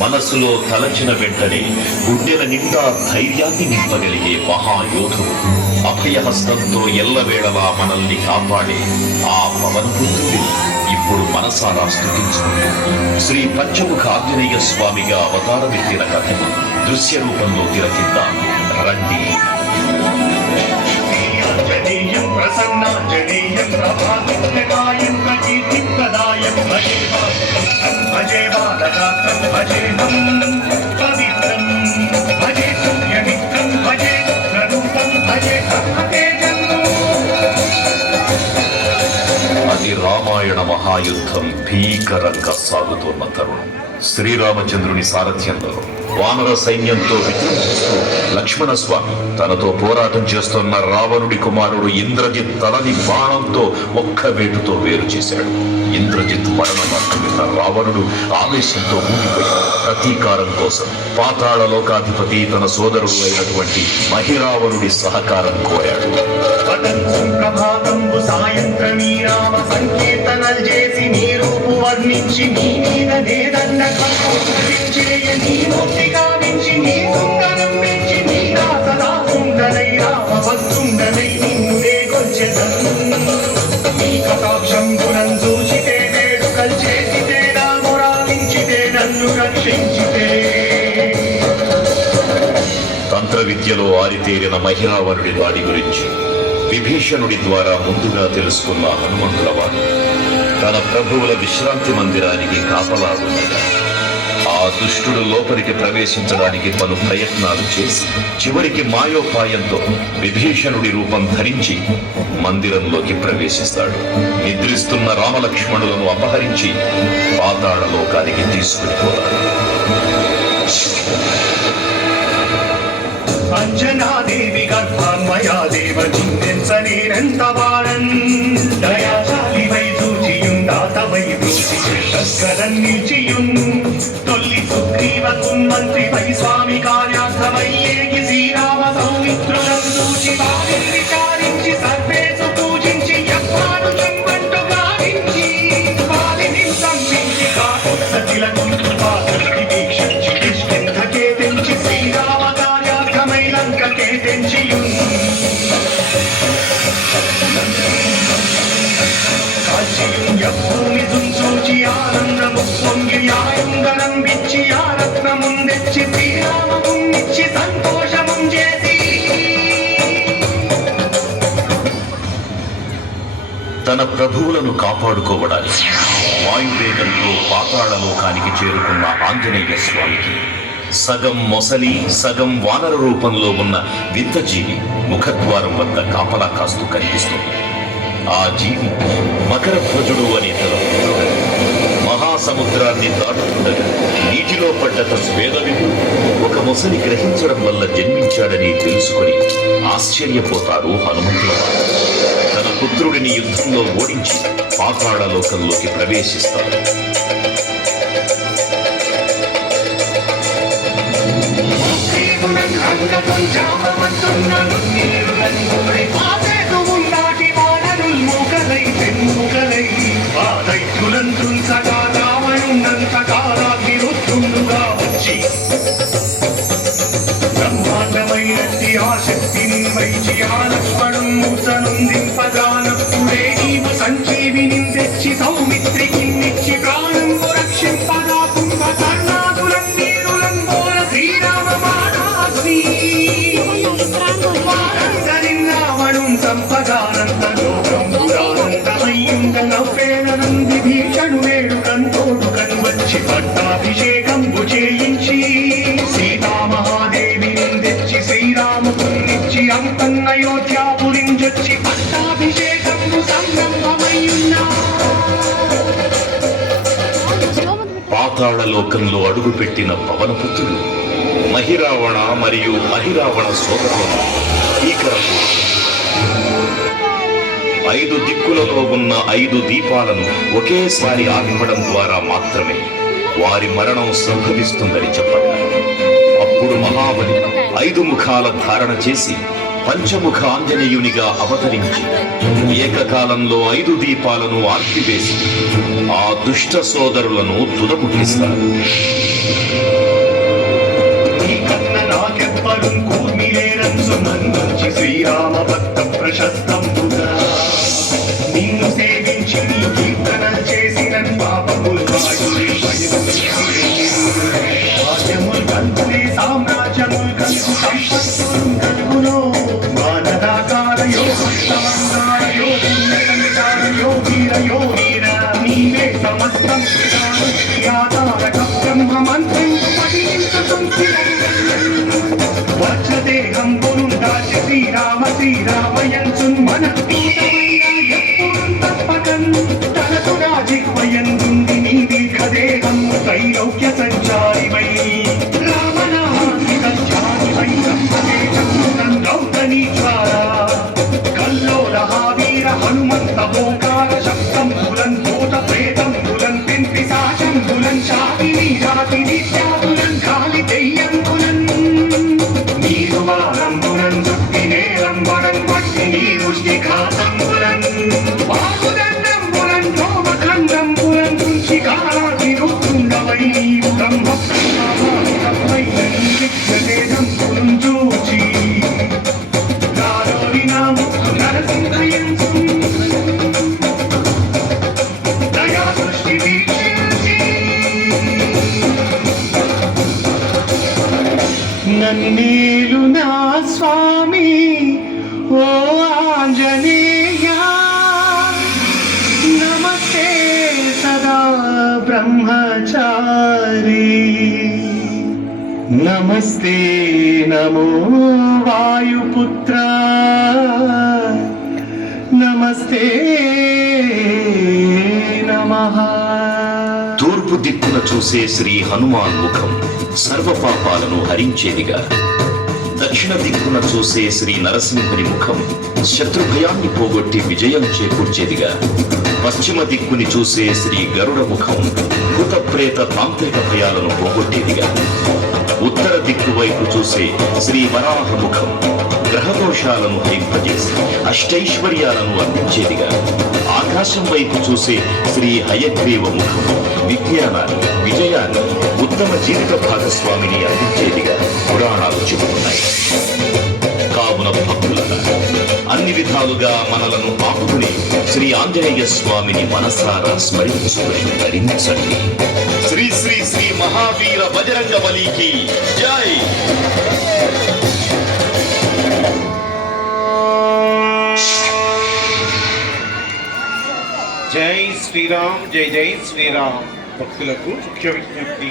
మనసులో తలచిన వెంటనే గుండెల నిండా ధైర్యాన్ని నింపగలిగే మహాయోధుడు, అభయహస్తంతో ఎల్లవేళలా మనల్ని కాపాడే ఆ పవనపుత్రుడిని ఇప్పుడు మనసారా స్తుతించుకుంటూ శ్రీ పంచముఖ ఆంజనేయ స్వామిగా అవతారమెత్తిన కథను దృశ్య రూపంలో తిలకిద్దాం రండి. ప్రసన్నాంజనేయం ప్రభాకీర్తిప్రదాయం భజే బాలగాత్రం భజేహం పవిత్రం భజే సూర్యమిత్రం భజే రూపం భజే అది రామాయణ మహాయుద్ధం భీకరంగా సాగుతున్న తరుణం. శ్రీరామచంద్రుని సారథ్యంలో వానర సైన్యంతో విజృంభిస్తూ లక్ష్మణస్వామి తనతో పోరాటం చేస్తున్న రావణుడి కుమారుడు ఇంద్రజిత్ తలని బాణంతో ఒక్క వేటుతో వేరు చేశాడు. ఇంద్రజిత్ మరణవార్త విన్న రావణుడు ఆవేశంతో ఊగిపోయాడు. ప్రతీకారం కోసం పాతాళ లోకాధిపతి తన సోదరుడు అయినటువంటి మహిరావణుడి సహకారం కోరాడు. సాయంత్రమీ రామ సంకీర్తనలు చేసి నీ రూపు వర్ణించి నీ మీద నేదన్న నీ ముక్తి కావించి నీ కుంగనం పెంచి నీ రాసదా కుండలై రామ భక్తుండలై నిన్నునే కొచ్చెదను నీ కటాక్షం గుణం చూచితే వేడుకలు చేసితే రామురావించితే నన్ను రక్షించితే. తంత్ర విద్యలో ఆరితేరిన మహిరావణుడి దాడి గురించి విభీషణుడి ద్వారా ముందుగా తెలుసుకున్న హనుమంతుల వారు తన ప్రభువుల విశ్రాంతి మందిరానికి కాపలా ఉండగా ఆ దుష్టుడు లోపలికి ప్రవేశించడానికి పలు ప్రయత్నాలు చేసి చివరికి మాయోపాయంతో విభీషణుడి రూపం ధరించి మందిరంలోకి ప్రవేశిస్తాడు. నిద్రిస్తున్న రామలక్ష్మణులను అపహరించి పాతాళ లోకానికి తీసుకుని పోతాడు. అంజనాదేవి గర్భాన్మయా దేవ చింతెంచనేనంత వాడన్ దయాశాలి వై సూచియుండాతవై శస్కరన్ నిలిచియున్ తొల్లి సుగ్రీవకున్ మంత్రి వై స్వామి కార్యార్థమయ్యేగి శ్రీరామ సౌమిత్రులను సూచి వారిని విచారించి సర్వేసు పూజించి యజ్ఞాను చెంబంటు గావించి వారిని సంపించి కాకుసతిలకు వీక్షించి కిష్కింధకే తెంచి శ్రీరామ తన ప్రభువులను కాపాడుకోవడానికి వాయువేగంతో పాతాళ లోకానికి చేరుకున్న ఆంజనేయ స్వామికి సగం మొసలి సగం వానర రూపంలో ఉన్న వింతజీవి ముఖద్వారం వద్ద కాపలా కాస్తూ కనిపిస్తుంది. ఆ జీవి మకరధ్వజుడు అనే తన పుత్రుడు. మహాసముద్రాన్ని దాటుతుండగా నీటిలో పడ్డ స్వేదవిడు ఒక మొసలి గ్రహించడం వల్ల జన్మించాడని తెలుసుకుని ఆశ్చర్యపోతారు హనుమంతుల వారు. తన పుత్రుడిని యుద్ధంలో ఓడించి పాతాళ లోకంలోకి ప్రవేశిస్తారు. బ్రహ్మాండమైనట్టి ఆ శక్తిని వైచి ఆ లక్ష్మణుం మూసనుందింపగానప్పుడే నీవు సంజీవిని తెచ్చి సౌమిత్రికి నిచ్చి ప్రాణం రక్షింపగా కుంభకర్ణాదులం వీరులం బోల శ్రీరామ బాణాగ్ని రావణుం సంపగానంత లోకం పురానంతమయ్యుండ నవ్వేణనం విభీషణు వేడుకన్ తోడుకన్ వచ్చి పట్టాభిషేకం చేయించి సీతామహాదేవిని తెచ్చి శ్రీరామునిచ్చి అంతన్నయోధ్యాపురించొచ్చి పట్టాభిషేకం సంరంభమయ్యున్నా. పాతాళ లోకంలో అడుగుపెట్టిన పవనపుత్రుడు మహిరావణ మరియు అహిరావణ సోదరులను భీకరపు 5 దిక్కులలో ఉన్న 5 దీపాలను ఒకేసారి ఆర్పడం ద్వారా మాత్రమే వారి మరణం సంభవిస్తుందని చెప్పబడింది. అప్పుడు మహాబలి 5 ముఖాల ధారణ చేసి పంచముఖ ఆంజనేయునిగా అవతరించి ఏకకాలంలో 5 దీపాలను ఆర్పివేసి ఆ దుష్ట సోదరులను తుదముట్టిస్తారు. శ్రీరామ శ్రీరామయంచు మన దూతమైన ఎప్పుడు తప్పకన్ తనకుగా జిహ్వయందుంది నీ దీర్ఘదేహం త్రైలోక్య సంచారివై రామనామాన్ని సంచారివై సంపదేశం గౌతని జ్వాల కల్లోలహా వీర హనుమంత ఓంకార శబ్దం బులన్ భూత ప్రేతం బులన్ పిశాచం బులన్ శాతి నీరాతి నిత్యాబులన్ కాలి దెయ్యంబులన్ నీరువారంబులన్ చుట్టి నేరంబులన్ పట్టి నీరుష్టిఘాతంబులన్ వాసుదండంబులన్ రోమఖండంబులన్ తుంచి కాలాసి రుక్కుండవై బ్రహ్మ బ్రహ్మాండమైన నిత్యదేహంబులన్ చూచి నాలోని నా ముక్కు నరసింహయంచు దయా దృష్టి వీక్షించి నన్నేలు నా స్వామి ఓ ఆంజనేయ నమస్తే సదా బ్రహ్మచారి నమస్తే నమో వాయుపుత్ర నమస్తే నమః. తూర్పు దిక్కున చూసే శ్రీ హనుమాన్ ముఖం సర్వ పాపాలను హరించేదిగా, దక్షిణ దిక్కున చూసే శ్రీ నరసింహుని ముఖం శత్రుభయాన్ని పోగొట్టి విజయం చేకూర్చేదిగా, పశ్చిమ దిక్కుని చూసే శ్రీ గరుడ ముఖం భూత ప్రేత తాంత్రిక భయాలను పోగొట్టేదిగా, ఉత్తర దిక్కు వైపు చూసే శ్రీ వరాహ ముఖం గ్రహదోషాలను హరింపజేసి అష్టైశ్వర్యాలను అందించేదిగా, ఆకాశం వైపు చూసే శ్రీ హయగ్రీవ ముఖం విజ్ఞానాన్ని విజయాన్ని ఉత్తమ జీవిత భాగస్వామిని అందించేదిగా పురాణాలు చెబుతున్నాయి. కావున భక్తులరా, అన్ని విధాలుగా మనలను ఆపుకుని శ్రీ ఆంజనేయ స్వామిని మనసారా స్మరించుకుని ధరించండి. శ్రీ శ్రీ శ్రీ మహావీర బజరంగ బలికి జై. జై శ్రీరామ్, జై జై శ్రీరామ్. భక్తులకు ముఖ్య విజ్ఞప్తి.